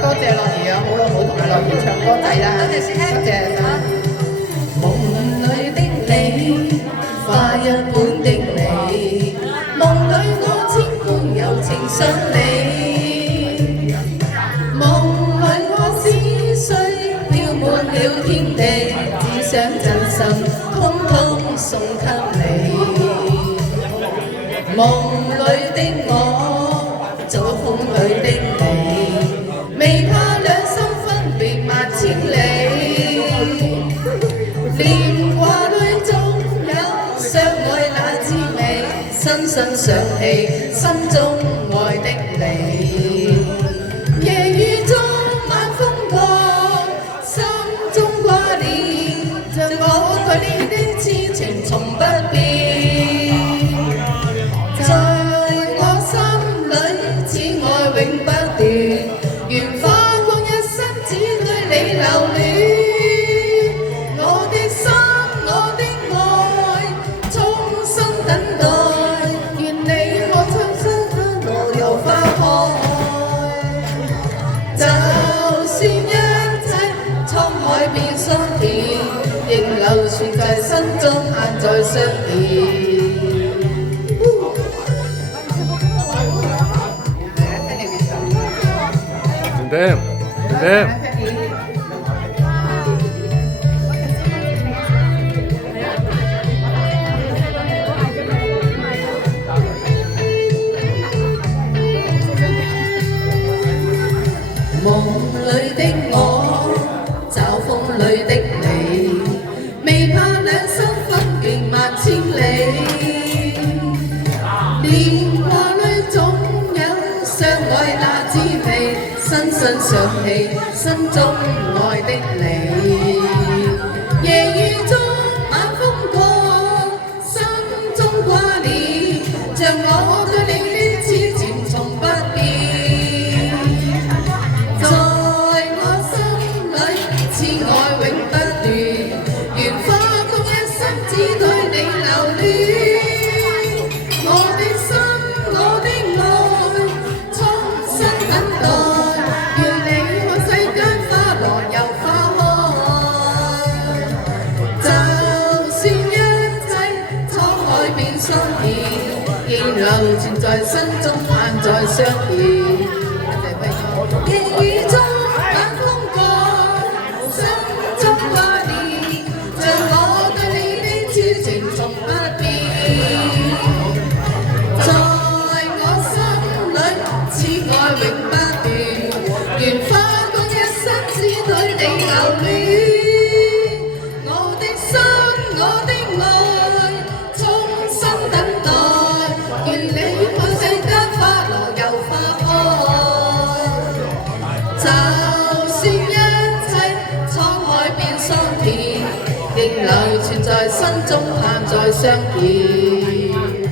多謝樂兒啊，好耐冇同樂兒唱歌仔啦。多謝師兄，多謝晒。夢裏的你，花一般的你，夢裏我千般柔情想你，夢裏我思緒飄滿了天地，只想真心通通送給你。夢裏的我，早風裏的你，未怕兩心分別萬千里。念話裏總有相愛那滋味，深深想起心中愛的你。夜雨中晚風過，心中掛念，像我對你的痴情從不變。在我心裏，此愛永不斷，願花光一生只對你留戀。我的心，我的愛，衷心等待，願你我親身來又花開。就算一切滄海變桑田，仍流傳在心中，盼再相見。Dem, dem. 夢裏的我，找風裏的你，未怕兩心分別萬千里。電話裏總有相愛那滋味，深深想起心中愛的你。夜雨中晚風過，心中掛念，像我對你的痴情從不變。在我心裏，此愛永不斷，願花光一生只對你留戀。我的心，我的愛，衷心等待，願你看世間花落又花開。就算一切滄海變桑田，仍流傳在心中，盼再相見。夜雨中晚風過，心中掛念，像我對你的痴情從不變。在我心裏，此愛永不斷，願花光一生只對你留戀。我的心，我的愛，衷心等待，願你看世間花落又花開。就算一切滄海變桑田，仍流傳在心中，盼再相見。